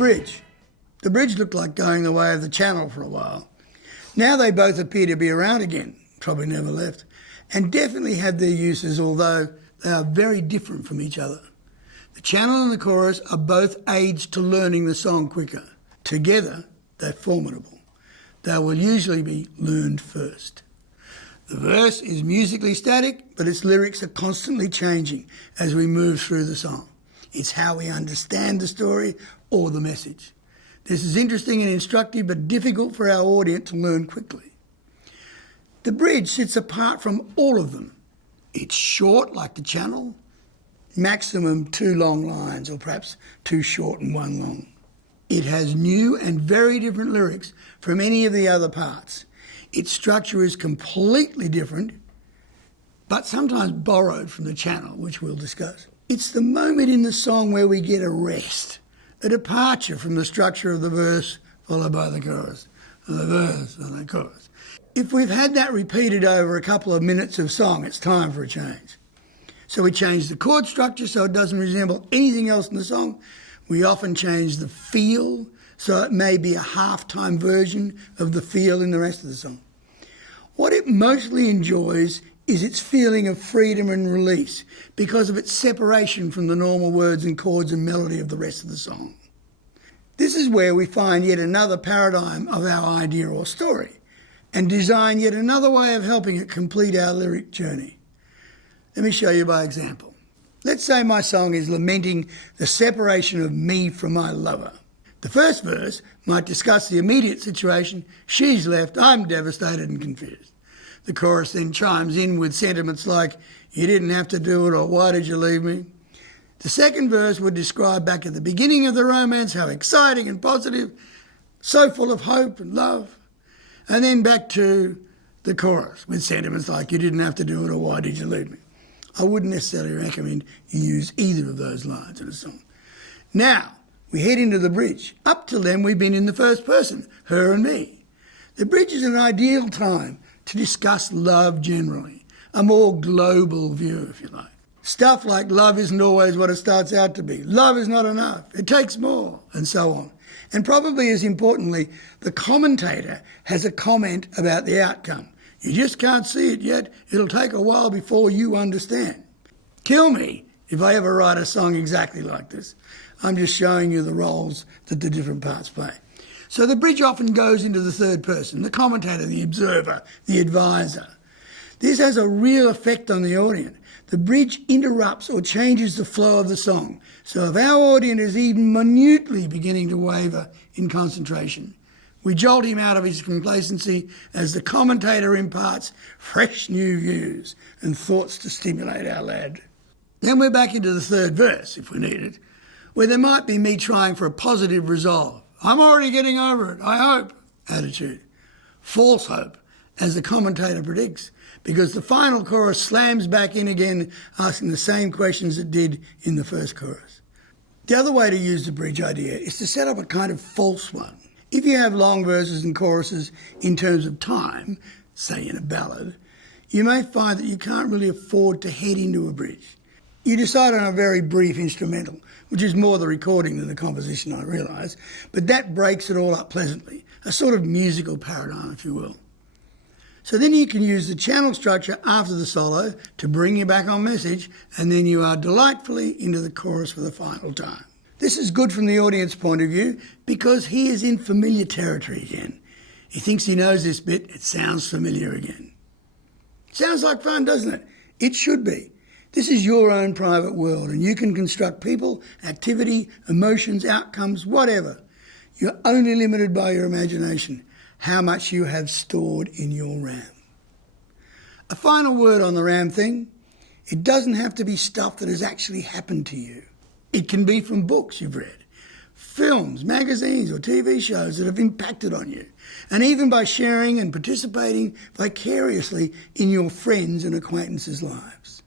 bridge. The bridge looked like going the way of the channel for a while. Now they both appear to be around again, probably never left, and definitely have their uses, although they are very different from each other. The channel and the chorus are both aids to learning the song quicker. Together, they're formidable. They will usually be learned first. The verse is musically static, but its lyrics are constantly changing as we move through the song. It's how we understand the story or the message. This is interesting and instructive, but difficult for our audience to learn quickly. The bridge sits apart from all of them. It's short, like the channel, maximum 2 long lines, or perhaps 2 short and 1 long. It has new and very different lyrics from any of the other parts. Its structure is completely different, but sometimes borrowed from the channel, which we'll discuss. It's the moment in the song where we get a rest, a departure from the structure of the verse followed by the chorus, or the verse and the chorus. If we've had that repeated over a couple of minutes of song, it's time for a change. So we change the chord structure so it doesn't resemble anything else in the song. We often change the feel, so it may be a half-time version of the feel in the rest of the song. What it mostly enjoys is its feeling of freedom and release because of its separation from the normal words and chords and melody of the rest of the song. This is where we find yet another paradigm of our idea or story and design yet another way of helping it complete our lyric journey. Let me show you by example. Let's say my song is lamenting the separation of me from my lover. The first verse might discuss the immediate situation. She's left, I'm devastated and confused. The chorus then chimes in with sentiments like, you didn't have to do it, or why did you leave me? The second verse would describe back at the beginning of the romance how exciting and positive, so full of hope and love. And then back to the chorus with sentiments like, you didn't have to do it, or why did you leave me? I wouldn't necessarily recommend you use either of those lines in a song. Now, we head into the bridge. Up till then, we've been in the first person, her and me. The bridge is an ideal time to discuss love generally, a more global view, if you like. Stuff like love isn't always what it starts out to be. Love is not enough. It takes more, and so on. And probably as importantly, the commentator has a comment about the outcome. You just can't see it yet. It'll take a while before you understand. Kill me if I ever write a song exactly like this. I'm just showing you the roles that the different parts play. So the bridge often goes into the third person, the commentator, the observer, the advisor. This has a real effect on the audience. The bridge interrupts or changes the flow of the song. So if our audience is even minutely beginning to waver in concentration, we jolt him out of his complacency as the commentator imparts fresh new views and thoughts to stimulate our lad. Then we're back into the third verse, if we need it, where there might be me trying for a positive resolve. I'm already getting over it, I hope, attitude. False hope, as the commentator predicts, because the final chorus slams back in again, asking the same questions it did in the first chorus. The other way to use the bridge idea is to set up a kind of false one. If you have long verses and choruses in terms of time, say in a ballad, you may find that you can't really afford to head into a bridge. You decide on a very brief instrumental, which is more the recording than the composition, I realise, but that breaks it all up pleasantly, a sort of musical paradigm, if you will. So then you can use the channel structure after the solo to bring you back on message, and then you are delightfully into the chorus for the final time. This is good from the audience point of view because he is in familiar territory again. He thinks he knows this bit, it sounds familiar again. Sounds like fun, doesn't it? It should be. This is your own private world and you can construct people, activity, emotions, outcomes, whatever. You're only limited by your imagination, how much you have stored in your RAM. A final word on the RAM thing. It doesn't have to be stuff that has actually happened to you. It can be from books you've read, films, magazines or TV shows that have impacted on you, and even by sharing and participating vicariously in your friends' and acquaintances' lives.